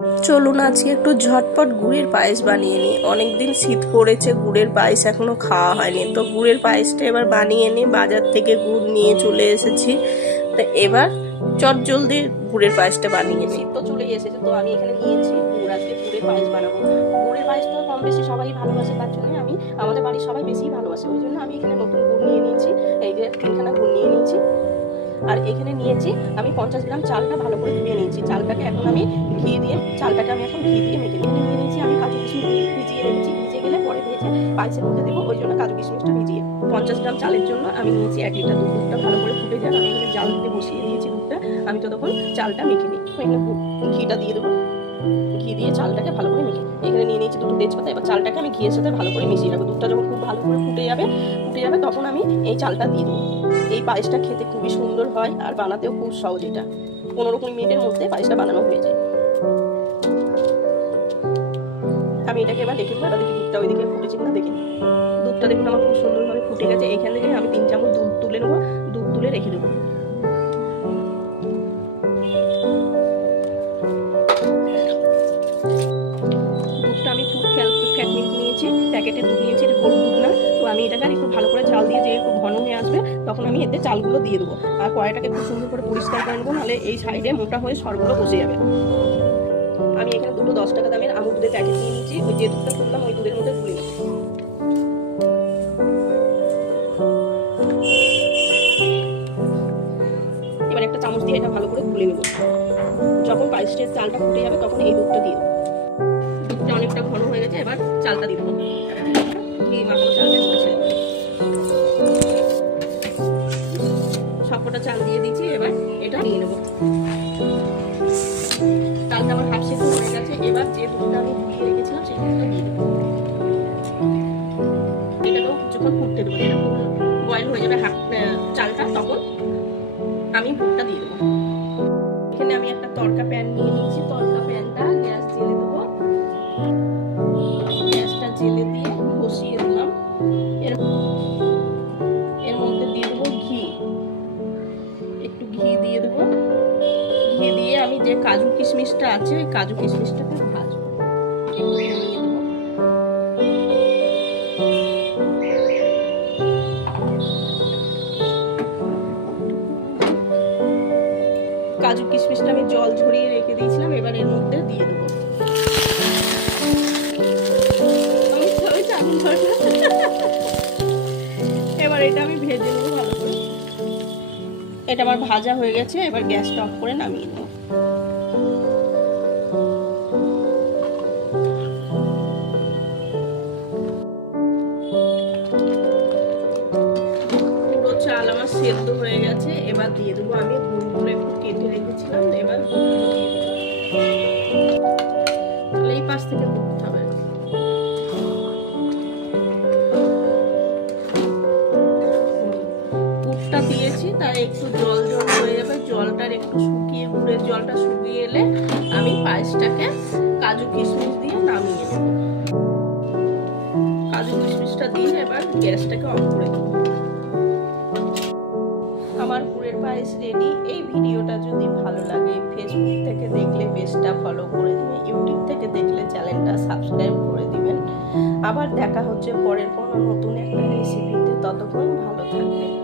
চলুন আজকে একটু ঝটপট গুড়ের পায়েস বানিয়ে নিই। অনেকদিন শীত পড়েছে, গুড়ের পায়েস এখনও খাওয়া হয়নি। তো গুড়ের পায়েসটা এবার বানিয়ে নিই, বাজার থেকে গুড় নিয়ে চলে এসেছি। তো এবার চট জলদি গুড়ের পায়েসটা বানিয়ে নিই। তো চলে এসেছে, তো আমি এখানে নিয়েছি গুড়। আজকে গুড়ের পায়েস বানাবো। গুড়ের পায়েস তো কম বেশি সবাই ভালোবাসে, তার জন্য আমি, আমাদের বাড়ির সবাই বেশি ভালোবাসে, ওই জন্য আমি এখানে নতুন গুড় নিয়ে নিয়েছি। এখানে নিয়েছি। আমি পঞ্চাশ গ্রাম চালটা ভালো করে ধুয়ে নিয়েছি। চালটাকে এখন আমি ঘি দিয়ে, চালটাকে আমি এখন ঘি দিয়ে মেখে নিয়ে নিয়ে নিয়েছি আমি কাজু কিশমিশ ভিজিয়ে নিয়েছি ভিজে গেলে পরে ভেজে পায়েসের মধ্যে দেবো, ওই জন্য কাজু কিশমিশটা ভিজিয়ে। পঞ্চাশ গ্রাম চালের জন্য আমি নিয়েছি এক লিটার দুধ। দুধটা ভালো করে ফুটে যান আমি এখানে জাল দিতে বসিয়ে দিয়েছি দুধটা। আমি তো তখন চালটা মেখে নিই। ঘিটা দিয়ে দেবো। দিয়ে চালটাকে ভালো করে মেখে এখানে নিয়ে নিয়েছি দুটো তেজপাতা, এবার চালটাকে আমি ঘিয়ের সাথে ভালো করে মিশিয়ে রাখব। দুধটা যখন খুব ভালো করে ফুটে যাবে ফুটে যাবে, তখন আমি এই চালটা দিয়ে দেবো। এই পায়েসটা খেতে খুবই সুন্দর হয় আর বানাতেও খুব সহজ এটা। পনেরো কুড়ি মিনিটের মধ্যে পায়েসটা বানানো হয়ে যায়। আমি এটাকে এবার দেখে দেবো, এবার দেখি দুধটা ওইদিকে ফুটেছে কিনা, দেখে দুধটা দেখুন আমার খুব সুন্দরভাবে ফুটে গেছে। এখান থেকে আমি দুধটা আমি ফুড ফ্যাট মিল্ক নিয়েছি প্যাকেটের দুধ নিয়েছি, এটা গরুর দুধ না। তো আমি এটাকে একটু ভালো করে চাল দিয়ে যে একটু ঘন হয়ে আসবে, তখন আমি এতে চালগুলো দিয়ে দেবো। আর কড়াইটাকে খুব সুন্দর করে পরিষ্কার করে নেব, নাহলে এই সাইডে মোটা হয়ে সরগুলো বসে যাবে। আমি এখানে দুটো দশ টাকা দামের আমুল দুধের প্যাকেট নিয়ে নিয়েছি, ওই যে দুধটা খুললাম, ওই দুধের মধ্যে গুলে এবার একটা চামচ দিয়ে এটা ভালো করে গুলে নেব। যখন পায়েসের চালটা ফুটে যাবে, তখন এই দুধটা দিয়ে দুধটা অনেকটা ঘন হয়ে গেছে, এবার চালটা দিব। ঘি মাখানো চালটা দেবো। সবকটা চাল দিয়ে দিচ্ছি, এবার এটা নিয়ে নেব চালটা আমার হাফ সেদ্ধ হয়ে গেছে, এবার যে দুধটা আমি দিয়ে রেখেছিলাম, সেই দুধটা দিয়ে দেবো। এটাকেও যখন ফুটতে দেবো। এটা বয়েল হয়ে যাবে হাফ চালটা, তখন আমি ভুট্টা দিয়ে দেবো। তড়কা প্যান নিয়ে নিয়েছি, তরকা প্যানটা গ্যাস জেলে দেবো। গ্যাসটা জেলে দিয়ে বসিয়ে দিলাম। এর এর মধ্যে দিয়ে দেবো ঘি। একটু ঘি দিয়ে দেবো। ঘি দিয়ে আমি যে কাজু কিশমিশটা আছে, ওই কাজু কিশমিশটাকে ভাজবো। কাজু কিশমিশটা আমি জল ঝরিয়ে রেখে দিয়েছিলাম, এবার এর মধ্যে দিয়ে দেবো। এবার এটা আমি ভেজে নেব ভালো করে। এটা আমার ভাজা হয়ে গেছে, এবার গ্যাসটা অফ করে নামিয়ে নেব। সেদ্ধ হয়ে গেছে। এবার দিয়ে দেবো আমি গুঁড়গুলো একটু কেটে রেখেছিলাম। এবার তাহলে এই পাশ থেকে দিয়েছি একটু জল হয়ে যাবে। জলটার একটু জলটা শুকিয়ে এলে আমি পায়েসটাকে কাজু কিশমিশ দিয়ে কাজু কিশমিশটা দিয়ে এবার গ্যাসটাকে অফ করে দেবো। রেডি এই ভিডিওটা যদি ভালো লাগে ফেসবুক থেকে দেখলে পেজটা ফলো করে দিবেন ইউটিউব থেকে দেখলে চ্যানেলটা সাবস্ক্রাইব করে দিবেন। আবার দেখা হচ্ছে পরের কোনো নতুন একটা রেসিপিতে ততক্ষণ ভালো থাকবেন।